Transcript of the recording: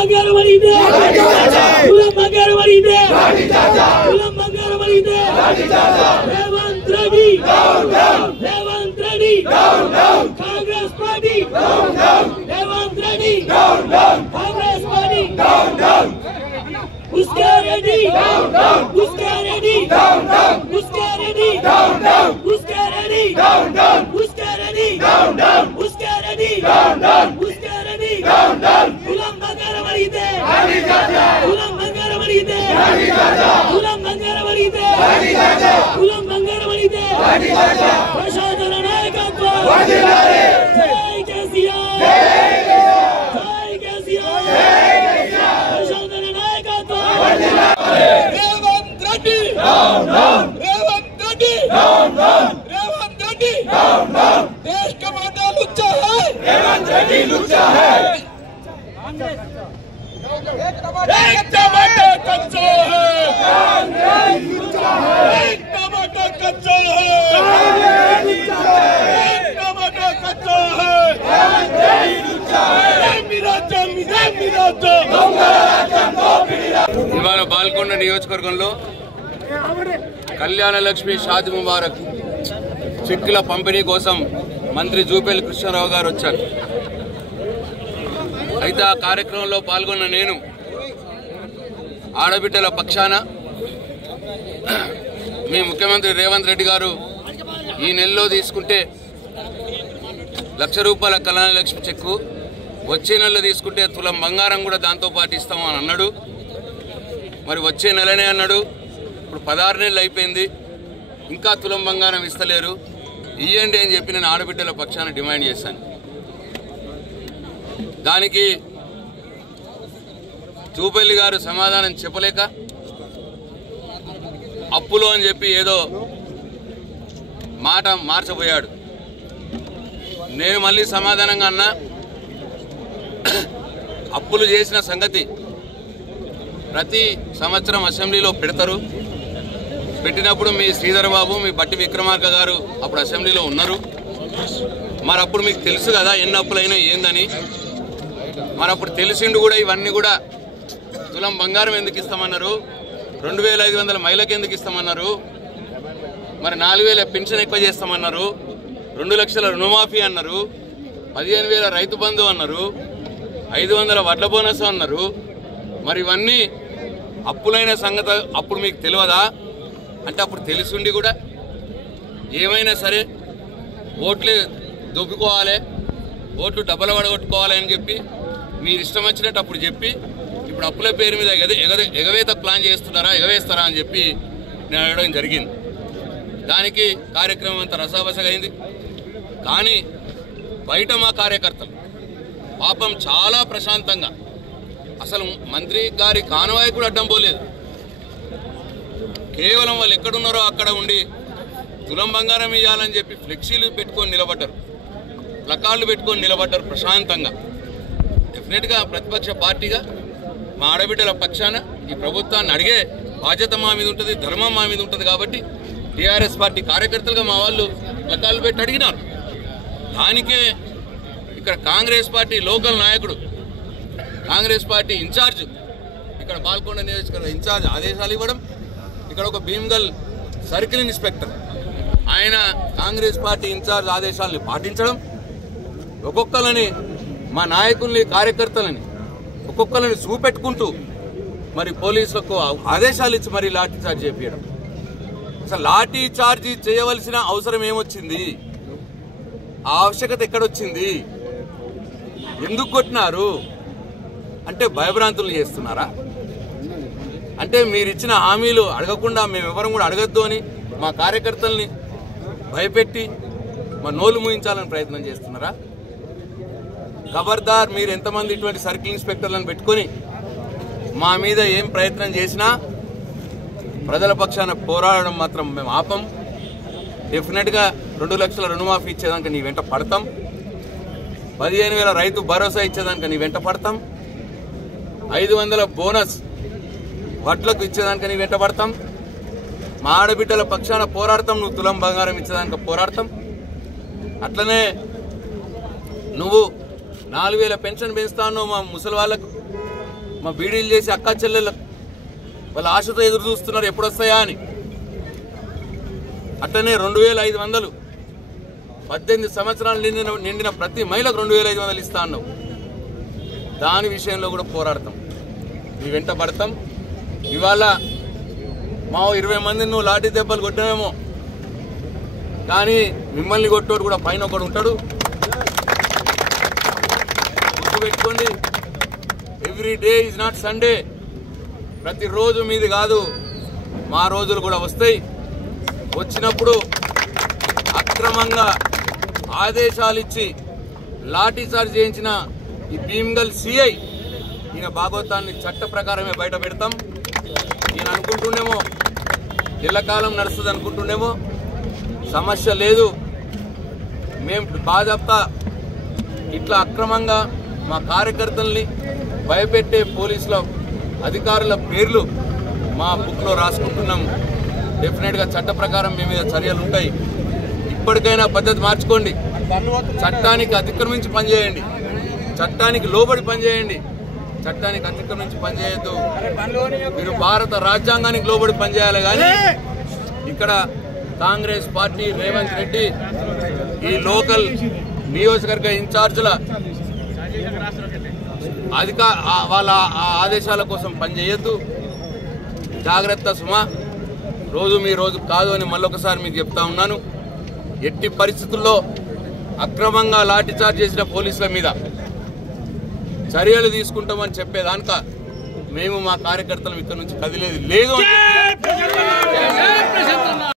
బంగారం అడిగితే కులం బంగారం అడిగితే కులం బంగారం అడిగితే రేవంత్ రెడ్డి కాంగ్రెస్ పార్టీ రేవంత్ రెడ్డి కాంగ్రెస్ పార్టీ उसका रेडी उसका रेडी उसका रेडी उसका रेडी उसका रेडी उसका रेडी उसका रेडी कुलम बंगारा मरीदे कुलम बंगारा मरीदे कुलम बंगारा मरीदे कुलम बंगारा मरीदे प्रशासन नायकत्व जय केसीआर जय केसीआर प्रशासन नायकत्व रेवंत रेड्डी रेवंत रेड्डी रेवंत रेड्डी देश का माता लुच्चा है रेवंत रेड्डी लुच्चा है एक टमाटर कच्चा है एक टमाटर कच्चा है एक टमाटर कच्चा है ఇవాళ బాల్కొండ నియోజకవర్గంలో కళ్యాణ లక్ష్మి షాది ముబారక్ చెక్కుల పంపిణీ కోసం మంత్రి జూపల్లి కృష్ణారావు గారు వచ్చారు. అయితే ఆ కార్యక్రమంలో పాల్గొన్న నేను ఆడబిడ్డల పక్షాన మీ ముఖ్యమంత్రి రేవంత్ రెడ్డి గారు ఈ నెలలో తీసుకుంటే ₹1,00,000 కళ్యాణ లక్ష్మి చెక్కు, వచ్చే నెలలో తీసుకుంటే తులం బంగారం కూడా దాంతో పాటు ఇస్తామని అన్నాడు. మరి వచ్చే నెలనే అన్నాడు. ఇప్పుడు 16 నెలలు అయిపోయింది, ఇంకా తులం బంగారం ఇస్తలేరు. ఇయ్యండి అని చెప్పి నేను ఆడబిడ్డల పక్షాన డిమాండ్ చేశాను. దానికి జూపల్లి గారు సమాధానం చెప్పలేక అప్పులో అని చెప్పి ఏదో మాట మార్చబోయాడు. నేను మళ్ళీ సమాధానంగా అన్నా, అప్పులు చేసిన సంగతి ప్రతి సంవత్సరం అసెంబ్లీలో పెడతారు. పెట్టినప్పుడు మీ శ్రీధర్ బాబు, మీ బట్టి విక్రమార్క గారు అప్పుడు అసెంబ్లీలో ఉన్నారు. మరి అప్పుడు మీకు తెలుసు కదా ఎన్ని అప్పులైనా ఏందని. మరి అప్పుడు తెలిసిండు కూడా ఇవన్నీ కూడా తులం బంగారం ఎందుకు ఇస్తామన్నారు, 2,500 మహిళలకు ఎందుకు ఇస్తామన్నారు, మరి 4,000 పెన్షన్ ఎక్కువ చేస్తామన్నారు, 2 లక్షల రుణమాఫీ అన్నారు, 15,000 రైతు బంధు అన్నారు, 500 వడ్ల బోనస్ అన్నారు. మరి ఇవన్నీ అప్పులైన సంగతి అప్పుడు మీకు తెలియదా అంటే, అప్పుడు తెలిసిండి కూడా ఏమైనా సరే ఓట్లు దొబ్బుకోవాలి, ఓట్లు డబ్బలు పడగొట్టుకోవాలి అని చెప్పి మీరు ఇష్టం వచ్చినట్టు అప్పుడు చెప్పి, ఇప్పుడు అప్పుల పేరు మీద ఎగవేత ప్లాన్ చేస్తున్నారా, ఎగవేస్తారా అని చెప్పి నేను అడగడం జరిగింది. దానికి కార్యక్రమం అంతా రసాబసగా అయింది. కానీ బయట మా కార్యకర్తలు పాపం చాలా ప్రశాంతంగా, అసలు మంత్రి గారి కానవాయి కూడా అడ్డం పోలేదు. కేవలం వాళ్ళు ఎక్కడున్నారో అక్కడ ఉండి తులం బంగారం ఇవ్వాలని చెప్పి ఫ్లెక్సీలు పెట్టుకొని నిలబడ్డారు, ప్లకార్డులు పెట్టుకొని నిలబడ్డారు ప్రశాంతంగా. డెఫినెట్గా ప్రతిపక్ష పార్టీగా మా ఆడబిడ్డల పక్షాన ఈ ప్రభుత్వాన్ని అడిగే బాధ్యత మా మీద ఉంటుంది, ధర్మం మా మీద ఉంటుంది. కాబట్టి టీఆర్ఎస్ పార్టీ కార్యకర్తలుగా మా వాళ్ళు ప్లకార్డులు పెట్టి అడిగినారు. దానికే ఇక్కడ కాంగ్రెస్ పార్టీ లోకల్ నాయకుడు, కాంగ్రెస్ పార్టీ ఇన్ఛార్జ్, ఇక్కడ బాల్కొండ నియోజకవర్గ ఇన్ఛార్జ్ ఆదేశాలు ఇవ్వడం, ఇక్కడ ఒక భీమ్గల్ సర్కిల్ ఇన్స్పెక్టర్ ఆయన కాంగ్రెస్ పార్టీ ఇన్ఛార్జ్ ఆదేశాలను పాటించడం, ఒక్కొక్కరిని మా నాయకుల్ని కార్యకర్తలని ఒక్కొక్కరిని చూపెట్టుకుంటూ మరి పోలీసులకు ఆదేశాలు ఇచ్చి మరి లాఠీ చార్జ్ చేపించడం. అసలు లాఠీ చార్జీ చేయవలసిన అవసరం ఏమొచ్చింది, ఆ ఆవశ్యకత ఎక్కడొచ్చింది, ఎందుకు కొట్టినారు అంటే భయభ్రాంతులు చేస్తున్నారా? అంటే మీరు ఇచ్చిన హామీలు అడగకుండా మేమెవరం కూడా అడగద్దు అని మా కార్యకర్తల్ని భయపెట్టి మా నోలు మూయించాలని ప్రయత్నం చేస్తున్నారా? ఖబర్దార్, మీరు ఎంతమంది ఇటువంటి సర్కిల్ ఇన్స్పెక్టర్లను పెట్టుకొని మా మీద ఏం ప్రయత్నం చేసినా ప్రజల పక్షాన పోరాడడం మాత్రం మేము ఆపం. డెఫినెట్గా 2 లక్షల రుణమాఫీ ఇచ్చేదానికి నీ వెంట పడతాం, 15,000 రైతు భరోసా ఇచ్చేదానికి నీ వెంట పడతాం, 500 బోనస్ వడ్లకు ఇచ్చేదానికి నీ వెంట పడతాం, మా ఆడబిడ్డల పక్షాన పోరాడతాం, నువ్వు తులం బంగారం ఇచ్చేదానికి పోరాడతాం. అట్లనే నువ్వు 4,000 పెన్షన్ పెంచుతాను మా ముసలి వాళ్ళకు, మా బీడీలు చేసి అక్క చెల్లెళ్ళ వాళ్ళ ఆశతో ఎదురు చూస్తున్నారు ఎప్పుడు వస్తాయా అని. అట్లనే 2500 18 సంవత్సరాలు నిండిన ప్రతి మహిళకు 2500 ఇస్తా అన్నావు. దాని విషయంలో కూడా పోరాడతాం, మీ వెంట పడతాం. ఇవాళ మా 20 మందిని నువ్వు లాఠీ దెబ్బలు కొట్టినామేమో, కానీ మిమ్మల్ని కొట్టోడు కూడా పైన ఒకడు ఉంటాడు. గుర్తుపెట్టుకోండి, every day is not Sunday. ప్రతిరోజు మీది కాదు, మా రోజులు కూడా వస్తాయి. వచ్చినప్పుడు అక్రమంగా ఆదేశాలు ఇచ్చి లాఠీచార్జ్ చేయించిన ఈ భీమ్గల్ సిఐ ఈయన భాగవతాన్ని చట్ట ప్రకారమే బయట పెడతాం. ఈయన అనుకుంటుండేమో ఎల్లకాలం నడుస్తుంది అనుకుంటుండేమో, సమస్య లేదు. మేము బాధ్యత ఇట్లా అక్రమంగా మా కార్యకర్తల్ని భయపెట్టే పోలీసుల అధికారుల పేర్లు మా బుక్లో రాసుకుంటున్నాం. డెఫినెట్గా చట్ట ప్రకారం మీ మీద చర్యలు ఉంటాయి. ఇప్పటికైనా పద్ధతి మార్చుకోండి. చట్టానికి అతిక్రమించి పనిచేయండి, చట్టానికి లోబడి పనిచేయండి. చట్టానికి అతిక్రమించి పనిచేయద్దు. మీరు భారత రాజ్యాంగానికి లోబడి పనిచేయాలి. కానీ ఇక్కడ కాంగ్రెస్ పార్టీ రేవంత్ రెడ్డి ఈ లోకల్ నియోజకవర్గ ఇన్ఛార్జీల వాళ్ళ ఆదేశాల కోసం పనిచేయద్దు. జాగ్రత్త సుమా, రోజు మీ రోజు కాదు అని మళ్ళొకసారి మీకు చెప్తా ఉన్నాను. ఎట్టి పరిస్థితుల్లో అక్రమంగా లాఠీచార్జ్ చేసిన పోలీసుల మీద చర్యలు తీసుకుంటామని చెప్పేదానిక మేము మా కార్యకర్తలు ఇక్కడ నుంచి కదిలేది లేదు.